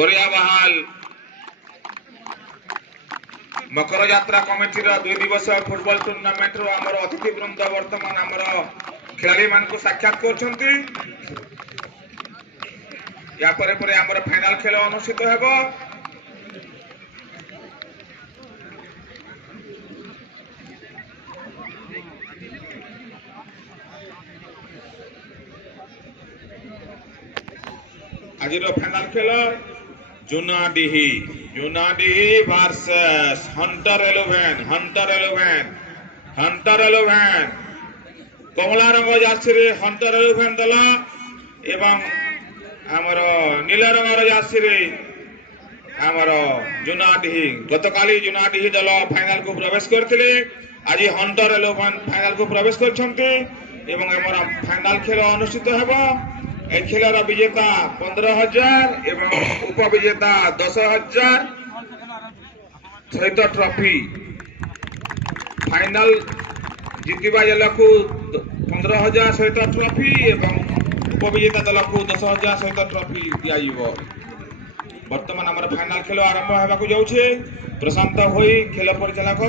गोरियाबाहाल मकर यात्रा कमिटी 2 दिवस football tournament रो हमर अतिथि वृंद वर्तमान हमर खिलाड़ी मान को साक्षात करछंती। या परे परे हमर फाइनल खेल अनुष्ठित हेबो। आज फाइनल खेल जुनाडीही वर्सेस हंटर 11 कमला रंग जार्सी रे हंटर 11 दल एवं आमर नील रंग जार्सी रे आमर जुनाडीही गतकाली जुनाडीही दल फाइनल को प्रवेश करथिले। आज हंटर 11 फाइनल को प्रवेश करछंती एवं हमर फाइनल खेल अनुष्ठित हेबो। ए खेलर विजेता 15,000 एवं उपविजेता 10,000 सहित ट्रॉफी। फाइनल जितिबा दल को 15,000 सहित ट्रॉफी एवं उपविजेता दल को 10,000 सहित ट्रॉफी दियाइबो। वर्तमान हमर फाइनल खेल आरंभ हेबाकु जाउछे। प्रशांत होई खेल परिचालक